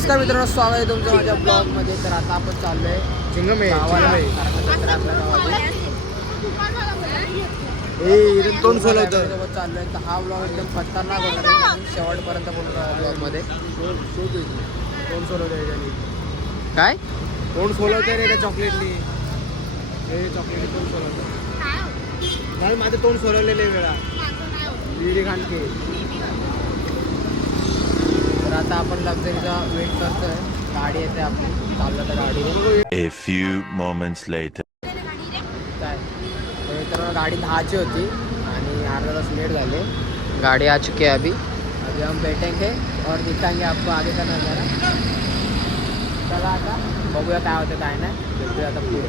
नमस्कार मित्रांनो, स्वागत आहे तुमचं माझ्या ब्लॉग मध्ये. तर आता आपण चाललोय गावाला. तोंड सोलवत चाललोय. तर हा ब्लॉग एकदम खतरनाक होणार आहे, शेवटपर्यंत ब्लॉग मध्ये. तोंड सोलवतोय काय? तोंड सोलवतोय रे त्या चॉकलेटनी. हे चॉकलेट तोंड सोलवतोय. माझं तोंड सोलवलेले वेळा विहिरी खांडके. तर आता आपण लक्झरीचा वेट करतोय. गाडी येते आपली, चाललं तर गाडी. A few moments later. काय तर गाडी 10ची होती आणि अर्धा तास लेट झाले. गाडी आ चुकी है अभी हम बैठेंगे और दिखाएंगे आपको आगे का नजारा. चला आता बघूया काय होतं काय नाही. भेटूया आता पुढे.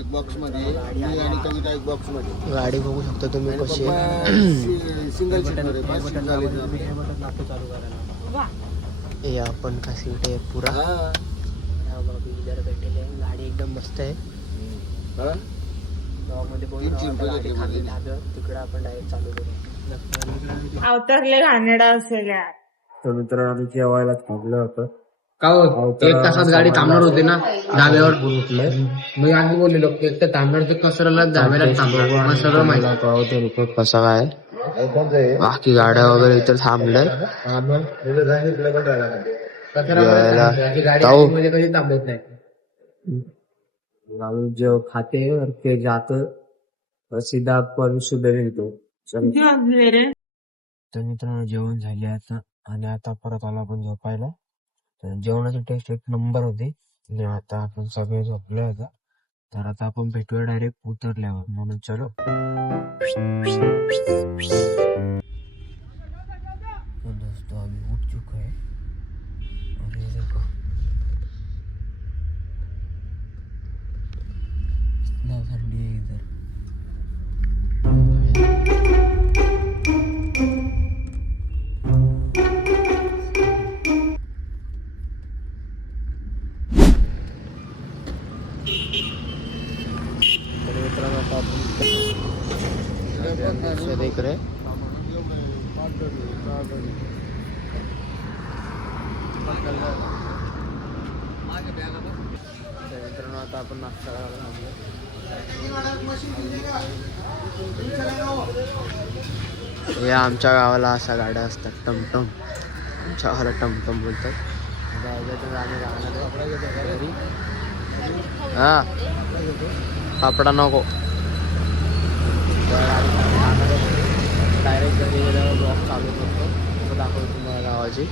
एक बॉक्स मध्ये मी आणि कविता एक बॉक्स मध्ये. गाडी बघू शकता तुम्ही कशी सिंगल सीटर चालू करायला. हे आपण का सीट आहे पुरा. जरा भेटलेली आहे गाडी, एकदम मस्त आहे. गावामध्ये तिकडे आपण डायरेक्ट चालू करू. अवतारले घाणेरडा असेल यार. तर मित्रांनो आम्ही जेवायला थांबलं होतं. का एक तासात गाडी थांबणार होती ना धाब्यावर. मग आम्ही बोललेलो एक तर थांबणार तर कसरला धाब्याला थांबणार. मग सगळं माहिती कसं काय. बाकी गाड्या वगैरे इतर थांबल्या. कधी थांबत नाही. जो खाते और फिर जातो सीधा पण सुद्धा येतो. तर मित्रांनो जेवण झाले आता आणि आता परत आला आपण झोपायला. तर जेवणाची टेस्ट एक नंबर होती आणि आता आपण सगळे झोपले आता. तर आता आपण भेटूया डायरेक्ट उतरल्यावर. म्हणून चलो. तो दोस्तों अभी उठ चुका है और ये देखो इतना ठंडी है इधर. देख रहे मित्रांनो आता आपण नाश्ता करायला थांबलो. हे आमच्या गावाला अशा गाड्या असतात, टमटम. आमच्या गावाला टमटम बोलतात. हा कपडा नको. डायरेक्ट घरी गेल्यावर ब्लॉग चालू करतो. असं दाखवतो तुम्हाला गावाची.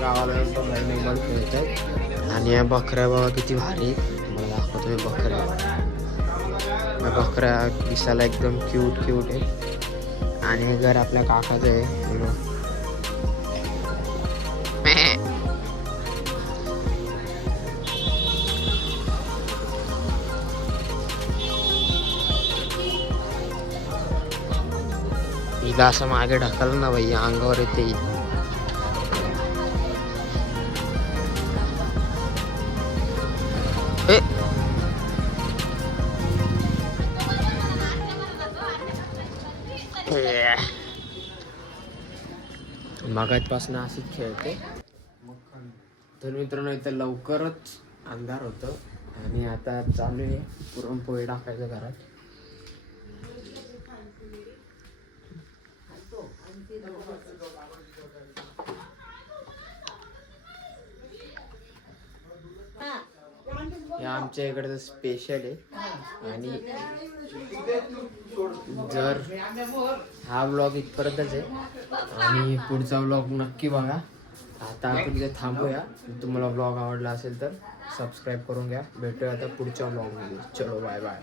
गावाला खेळत आहेत आणि या बकऱ्या बघा किती भारी. मला दाखवतो बकऱ्या. बकऱ्या दिसायला एकदम क्यूट क्यूट आहे. आणि हे घर आपल्या काकाचं आहे. हिला असं मागे ढकललं ना भाई अंगावर येते. मगाचपासून अशीच खेळते. तर मित्रांनो इथं लवकरच अंधार होतं आणि आता चालू आहे पुरणपोळी टाकायचं घरात. हे आमच्या इकडचं स्पेशल आहे. आणि जर हा व्लॉग इथपर्यंतच आहे आणि पुढचा व्लॉग नक्की बघा. आता आपण इथे थांबूया. तुम्हाला व्लॉग आवडला असेल तर सबस्क्राईब करून घ्या. भेटूया आता पुढच्या व्लॉगमध्ये. चलो बाय बाय.